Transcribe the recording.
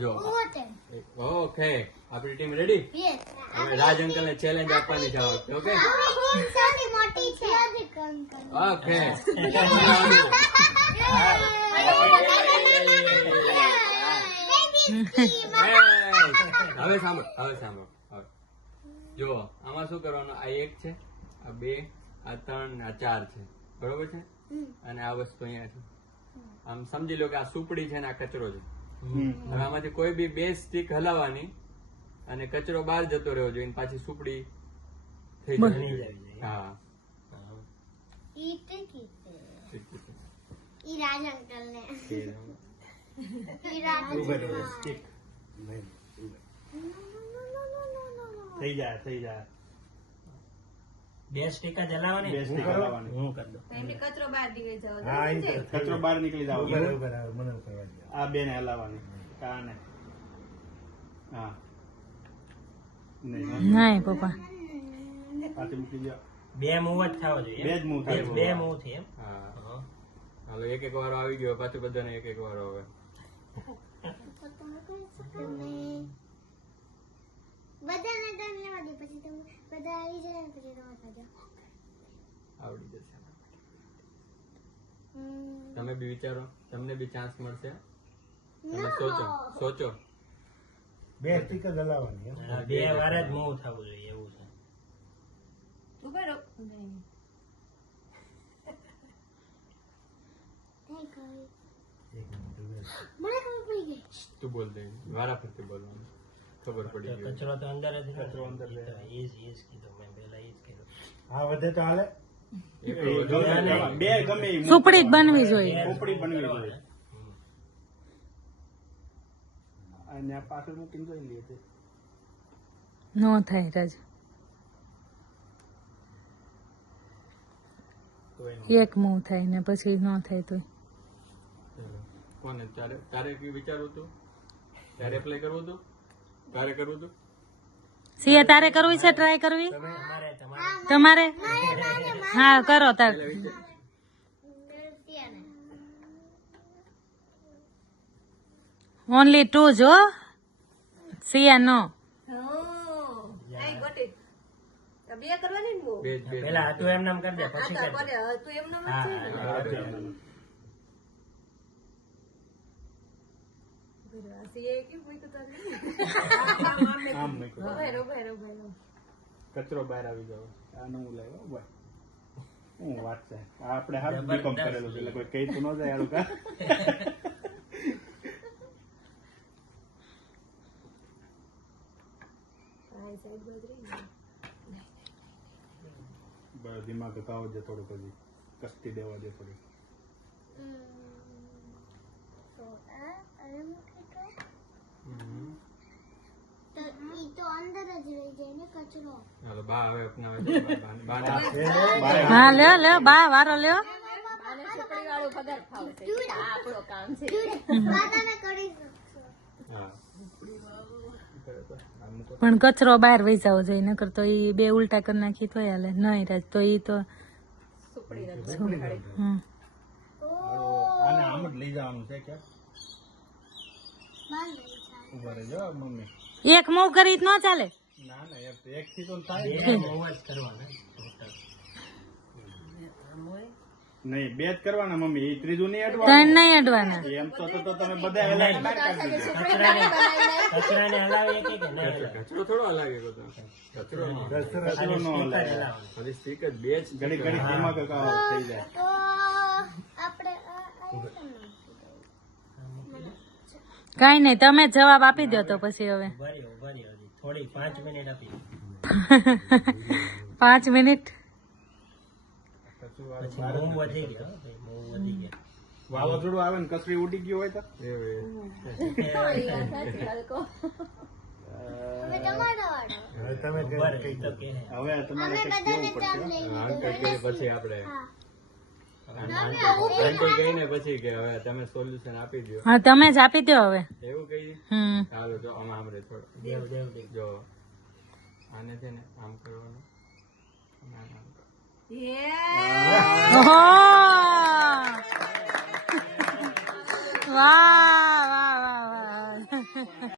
જો ઓકે આપણી team ready? હવે રાજ અંકલ ને ચેલેન્જ આપવાની છે. ઓકે ઓકે હવે સાંભળો. જો આમાં શું કરવાનું, આ 1 છે, આ 2, આ 3, આ 4 છે, બરોબર છે? અને આ વસ્તુ અહીંયા છે. આમ સમજી લો કે આ સુપડી છે ને આ કચરો છે. હવે આમાંથી કોઈ બી 2 સ્ટીક હલાવવાની અને કચરો બહાર જતો રહેવો જોઈએ, પાછી સુપડી થઈ જાય. હા થઈ જાય 2 સ્ટીકા જલાવવાની. 2 સ્ટીકા જલાવવાની. હું કરી દઉં. એમને કચરો બહાર નીકળી જાવ. હા, કચરો બહાર નીકળી જાવ. મને આ 2 ને હલાવવાની. કાને હા નહીં પપ્પા, પાછી મૂકી દો. 2 મૂવ જ થવો જોઈએ. 2 જ મૂવ થાય. 2 મૂવ થી એમ. હા હાલો, એક વારો આવી ગયો, પાછું બધાને એક વારો હવે. આવડી જશે. તમે બી વિચારો, તમને બી ચાન્સ મળશે. તમે સોચો. 2 સ્ટીક જ હલાવવાની. 2 વાર જ મૂવ થવું જોઈએ એવું છે. ઉભા રહો. તું બોલ દે, વારા ફરતી બોલવાનું. ખબર પડી ગઈ. કચરો તો અંદર જ. કચરો અંદર જ. ઈજ કીધું મેં પહેલા, ઈજ કીધું. હા, વધે તો હાલે. 2 ગમે સુપડી જ બનવી જોઈએ. સુપડી બનવી જોઈએ. અને આ પાછળ મૂકીને જોઈ લઈએ તે. નો થાય રાજ. 1 મૂવ થાય ને પછી નો થાય તો કોને તારે વિચારવું હતું? તારે એપ્લાય કરવું હતું? તારે કરવું હતું? સિયા તારે કરવી છે? ટ્રાય કરવી તમારે? હા કરો તાર. ઓનલી 2 જો સિયા નો. બે કરવાની ને બહુ. પેલા તું એમ નામ કરી દે પછી તું એમ નામ જ છે ને. કચરો બહાર આવી જાવ. આ નવું લાવ્યો ભાઈ. હું વાત છે આપણે હાલ બીકોમ કરેલું છે એટલે કોઈ કહી તો ન જાય. આ લોકો દિમાગ કાવ છે થોડુંક, હજી કસ્તી દેવા દે થોડી. હાલો, બા હવે અપનાવે. હા લ્યો બા વારો લ્યો. પણ કચરો બહાર વહી જવો જોઈએ, નકર તો એ 2 ઉલટા કરી નાખી તો હાલે નહીં રાજ. તો એ તો આને આમ જ લઈ જવાનું છે કે ઉભા રહેજો મમ્મી. 1 મૂવ કરી ન ચાલે. ના એક થી તો થાય નહીં. 2 જ કરવાના મમ્મી. એ ત્રીજું નહીં અડવાનું. 3 નહીં અડવાના. એમ તો તમે બધા હલાવીને બહાર કાઢી દીધો. કચરાને હલાવીએ કે કચરો થોડો હલાવે કચરો ન હલાવે. હજી સ્ટીક જ 2 જ ઘડી દિમાગ થઈ જાય. કઈ નહીં, તમે જવાબ આપી દો તો પછી. હવે થોડી 5 મિનિટ આપી. 5 મિનિટ વાવાઝોડું આવે ને કચરી ઉડી ગયો હોય તો હવે તમારે કેવું પડશે. પછી આપણે આંટી કહીને પછી કે હવે તમે સોલ્યુશન આપી દો. હા તમે જ આપી દો હવે. એવું કહી. ચાલો જો આમાં આપણે થોડું જો આને છે ને આમ કરવાનું. વાહ વાહ વાહ વાહ. પણ